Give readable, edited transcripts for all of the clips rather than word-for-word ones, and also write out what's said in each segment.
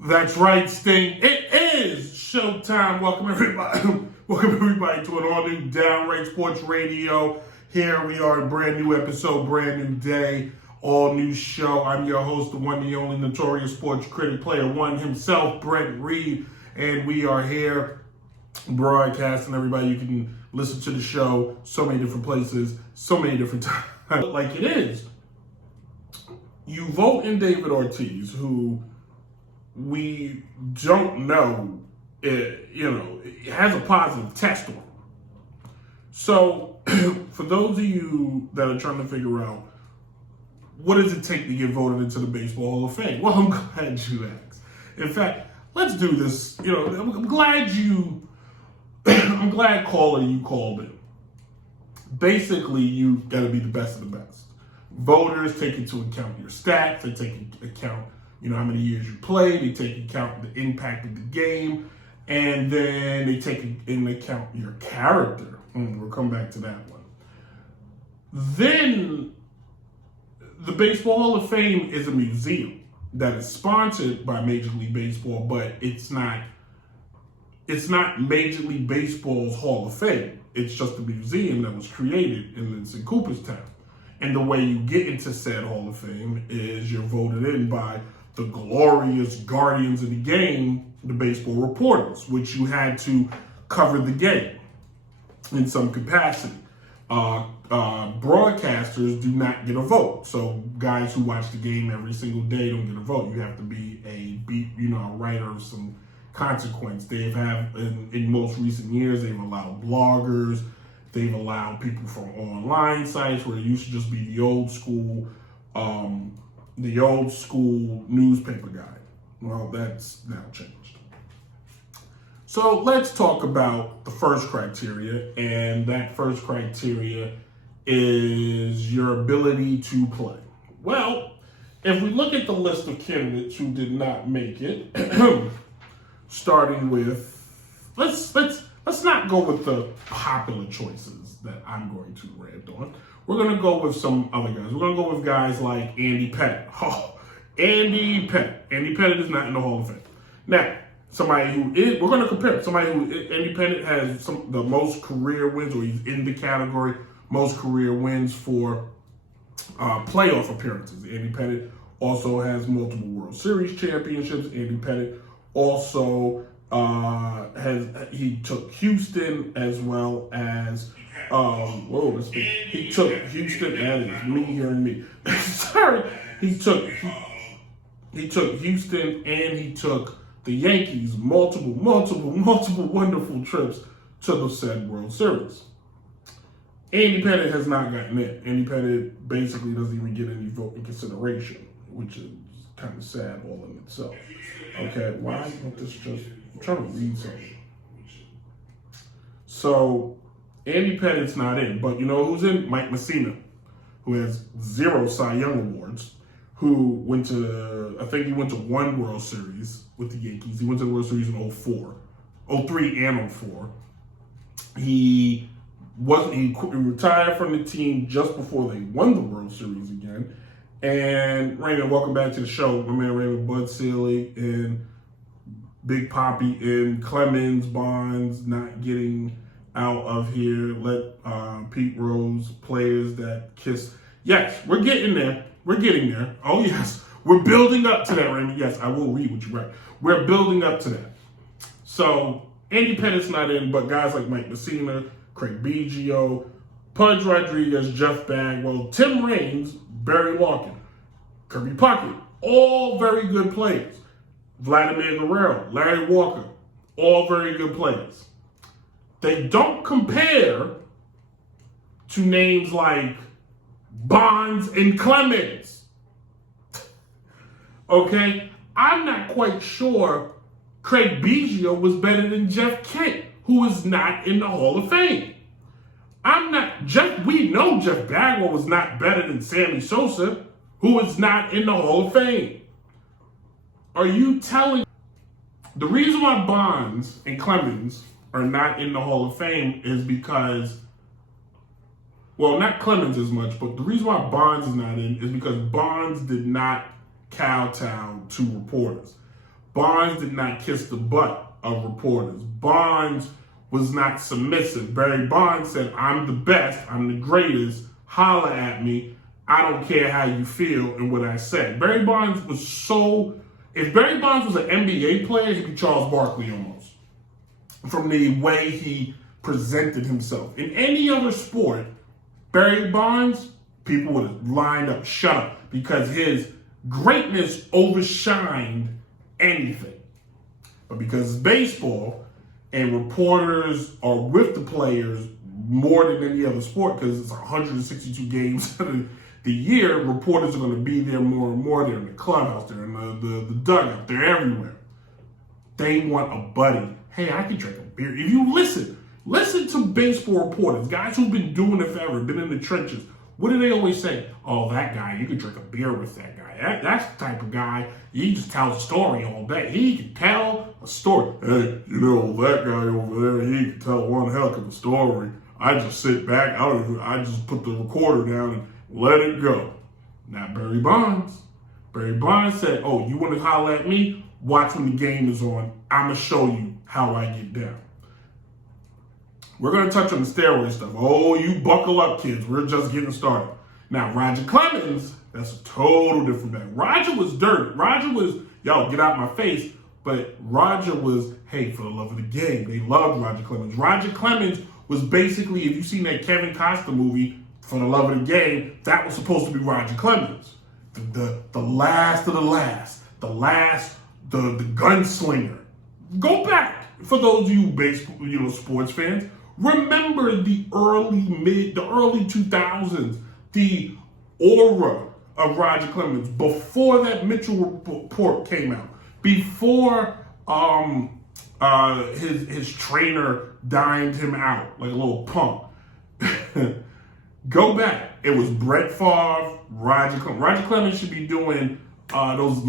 That's right, Sting. It is showtime. Welcome everybody. Welcome everybody to an all-new Downright Sports Radio. Here we are, a brand new episode, brand new day, all new show. I'm your host, the one, the only notorious sports critic, player one himself, Brent Reed, and we are here broadcasting. Everybody, you can listen to the show so many different places, so many different times. Like it is. You vote in David Ortiz, who we don't know, has a positive test on. So, for those of you that are trying to figure out, what does it take to get voted into the Baseball Hall of Fame? Well, I'm glad you asked. In fact, let's do this. I'm glad caller, you called in. Basically, you got to be the best of the best. Voters take into account your stats. They take into account how many years you played, they take into account the impact of the game, and then they take into account your character. We'll come back to that one. Then, the Baseball Hall of Fame is a museum that is sponsored by Major League Baseball, but it's not Major League Baseball's Hall of Fame. It's just a museum that was created in Cooperstown. And the way you get into said Hall of Fame is you're voted in by the glorious guardians of the game, the baseball reporters, which you had to cover the game in some capacity. Broadcasters do not get a vote. So guys who watch the game every single day don't get a vote. You have to be a writer of some consequence. They have, in most recent years, they've allowed bloggers, they've allowed people from online sites where it used to just be the old school newspaper guy. Well, that's now changed. So let's talk about the first criteria, and that first criteria is your ability to play. Well, if we look at the list of candidates who did not make it, starting with, let's not go with the popular choices that I'm going to rant on. We're going to go with some other guys. We're going to go with guys like Andy Pettitte. Andy Pettitte. Andy Pettitte is not in the Hall of Fame. Now, somebody who is, we're going to compare. Andy Pettitte has the most career wins, or he's in the category, most career wins for playoff appearances. Andy Pettitte also has multiple World Series championships. Andy Pettitte also he took Houston as well as he took Houston, that is me hearing me. Sorry. He took Houston and he took the Yankees multiple wonderful trips to the said World Series. Andy Pettitte has not gotten it. Andy Pettitte basically doesn't even get any vote in consideration, which is kind of sad all in itself. Okay, why don't this just, I'm trying to read something. So, Andy Pettitte's not in, but you know who's in? Mike Messina, who has 0 Cy Young awards, who went to one World Series with the Yankees. He went to the World Series in 03 and 04. He retired from the team just before they won the World Series again. And Raymond, welcome back to the show. My man Raymond, Bud Sealy, and Big Poppy, and Clemens, Bonds not getting out of here. Let Pete Rose, players that kiss. Yes, we're getting there. We're getting there. Oh, yes. We're building up to that, Raymond. Yes, I will read what you write. We're building up to that. So, Andy Pettitte's not in, but guys like Mike Messina, Craig Biggio, Pudge Rodriguez, Jeff Bagwell, Tim Raines, Barry Larkin, Kirby Puckett, all very good players. Vladimir Guerrero, Larry Walker, all very good players. They don't compare to names like Bonds and Clemens. Okay? I'm not quite sure Craig Biggio was better than Jeff Kent, who is not in the Hall of Fame. We know Jeff Bagwell was not better than Sammy Sosa, who is not in the Hall of Fame. Are you telling? The reason why Bonds and Clemens are not in the Hall of Fame is because, well, not Clemens as much, but the reason why Bonds is not in is because Bonds did not kowtow to reporters. Bonds did not kiss the butt of reporters. Bonds was not submissive. Barry Bonds said, I'm the best, I'm the greatest, holla at me, I don't care how you feel and what I said. Barry Bonds was if Barry Bonds was an NBA player, he'd be Charles Barkley almost. From the way he presented himself. In any other sport, Barry Bonds, people would have lined up, shut up, because his greatness overshined anything. But because it's baseball and reporters are with the players more than any other sport, because it's 162 games of the year, reporters are going to be there more and more. They're in the clubhouse, they're in the dugout, they're everywhere. They want a buddy. Hey, I can drink a beer. If you listen to baseball reporters, guys who've been doing it forever, been in the trenches. What do they always say? Oh, that guy, you can drink a beer with that guy. That's the type of guy, he just tells a story all day. He can tell a story. Hey, that guy over there, he can tell one heck of a story. I just sit back, I just put the recorder down and let it go. Not Barry Bonds. Barry Bonds said, oh, you want to holler at me? Watch when the game is on. I'm going to show you how I get down. We're going to touch on the steroid stuff. Oh, you buckle up, kids. We're just getting started. Now, Roger Clemens, that's a total different bag. Roger was dirty. Roger was, yo, get out my face. But Roger was, hey, for the love of the game. They loved Roger Clemens. Roger Clemens was basically, if you've seen that Kevin Costner movie, For the Love of the Game, that was supposed to be Roger Clemens. The last of the last. The gunslinger. Go back, for those of you baseball, sports fans. Remember the early 2000s, the aura of Roger Clemens before that Mitchell report came out, before his trainer dined him out like a little punk. Go back. It was Brett Favre, Roger Clemens. Roger Clemens should be doing those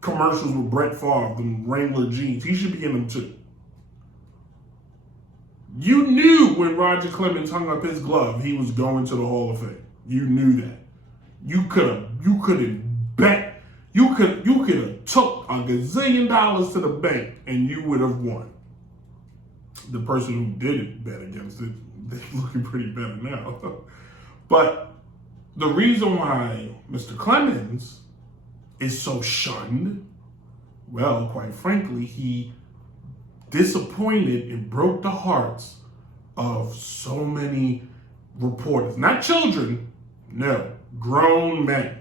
commercials with Brett Favre, the Wrangler jeans. He should be in them too. You knew when Roger Clemens hung up his glove, he was going to the Hall of Fame. You knew that. You could have bet. You could have took $1 gazillion to the bank and you would have won. The person who didn't bet against it, they're looking pretty better now. But the reason why Mr. Clemens is so shunned, well, quite frankly, he disappointed and broke the hearts of so many reporters. Not children, no, grown men.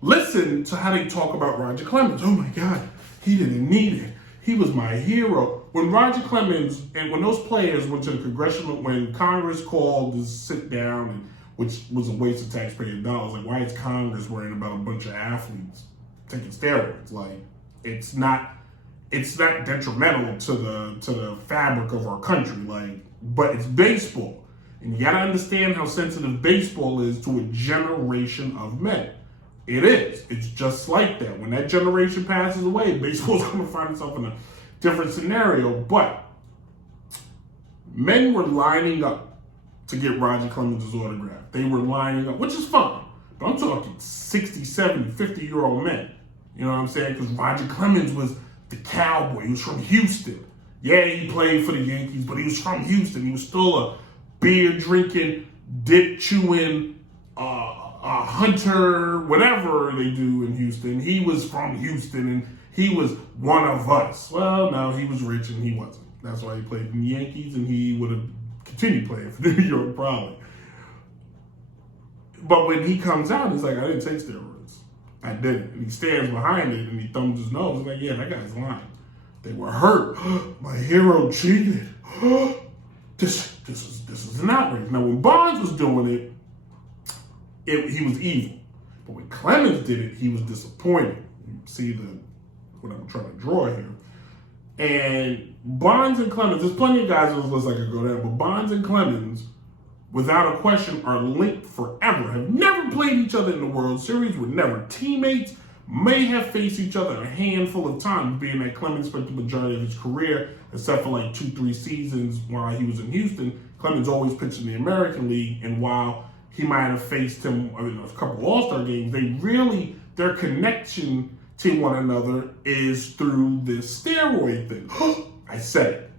Listen to how they talk about Roger Clemens. Oh my God, he didn't need it. He was my hero. When Roger Clemens and when those players went to the when Congress called to sit down, and which was a waste of taxpayer dollars, like why is Congress worrying about a bunch of athletes taking steroids? Like it's not detrimental to the fabric of our country, like, but it's baseball. And you gotta understand how sensitive baseball is to a generation of men. It is. It's just like that. When that generation passes away, baseball's gonna find itself in a different scenario. But men were lining up to get Roger Clemens' autograph. They were lining up, which is fine. But I'm talking 60, 70, 50-year-old men. You know what I'm saying? Because Roger Clemens was the cowboy. He was from Houston. Yeah, he played for the Yankees, but he was from Houston. He was still a beer-drinking, dip-chewing, hunter, whatever they do in Houston. He was from Houston, and he was one of us. Well, no, he was rich, and he wasn't. That's why he played in the Yankees, and he would have continued playing for New York, probably. But when he comes out, he's like, I didn't take steroids. I didn't. And he stands behind it, and he thumbs his nose. He's like, yeah, that guy's lying. They were hurt. My hero cheated. This is an outrage. Now, when Bonds was doing it, he was evil. But when Clemens did it, he was disappointed. You see what I'm trying to draw here. And Bonds and Clemens, there's plenty of guys on this list I could go down, but Bonds and Clemens, without a question, are linked forever. Have never played each other in the World Series, were never teammates, may have faced each other a handful of times, being that Clemens spent the majority of his career, except for like 2-3 seasons while he was in Houston. Clemens always pitched in the American League, and while he might have faced him in a couple All-Star games, their connection to one another is through this steroid thing. I said it.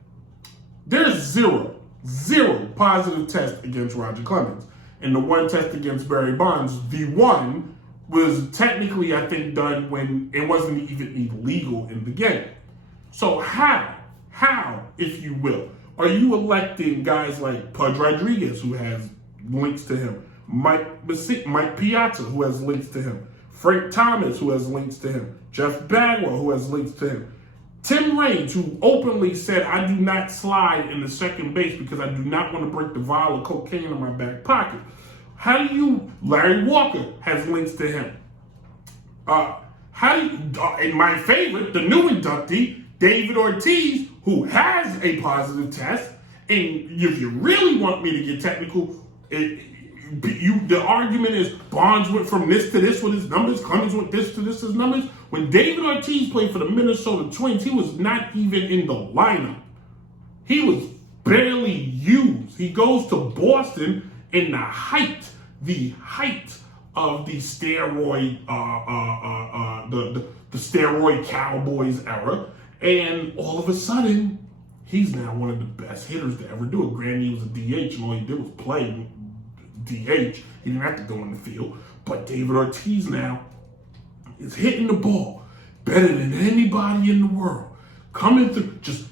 There's zero positive test against Roger Clemens. And the one test against Barry Bonds, the one was technically, I think, done when it wasn't even illegal in the game. So how, if you will, are you electing guys like Pudge Rodriguez, who has links to him, Mike Piazza, who has links to him, Frank Thomas, who has links to him, Jeff Bagwell, who has links to him, Tim Raines, who openly said, I do not slide in the second base because I do not want to break the vial of cocaine in my back pocket. Larry Walker has links to him. And my favorite, the new inductee, David Ortiz, who has a positive test. And if you really want me to get technical, the argument is Bonds went from this to this with his numbers, Clemens went this to this with his numbers. When David Ortiz played for the Minnesota Twins, he was not even in the lineup. He was barely used. He goes to Boston in the height of the steroid, the steroid Cowboys era, and all of a sudden, he's now one of the best hitters to ever do it. Granted, he was a DH, and all he did was play DH. He didn't have to go in the field. But David Ortiz now is hitting the ball better than anybody in the world. Coming through, just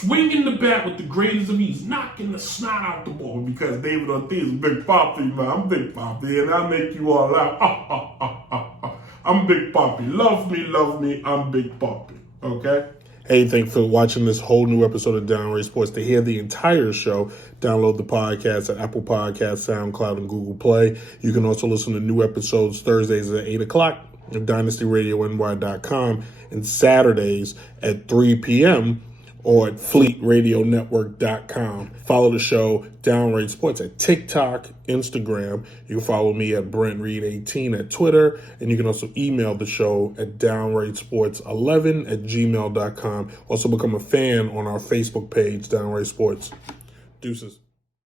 swinging the bat with the greatest of ease, knocking the snot out the ball because David Ortiz is Big Papi, man. I'm Big Papi, and I'll make you all out. I'm Big Papi. Love me, I'm Big Papi. Okay? Hey, thanks for watching this whole new episode of Downright Sports. To hear the entire show, download the podcast at Apple Podcasts, SoundCloud, and Google Play. You can also listen to new episodes Thursdays at 8 o'clock at DynastyRadioNY.com and Saturdays at 3 p.m. or at FleetRadioNetwork.com. Follow the show, Downright Sports, at TikTok, Instagram. You can follow me at BrentReed18 at Twitter. And you can also email the show at DownrightSports11@gmail.com. Also become a fan on our Facebook page, Downright Sports. Deuces.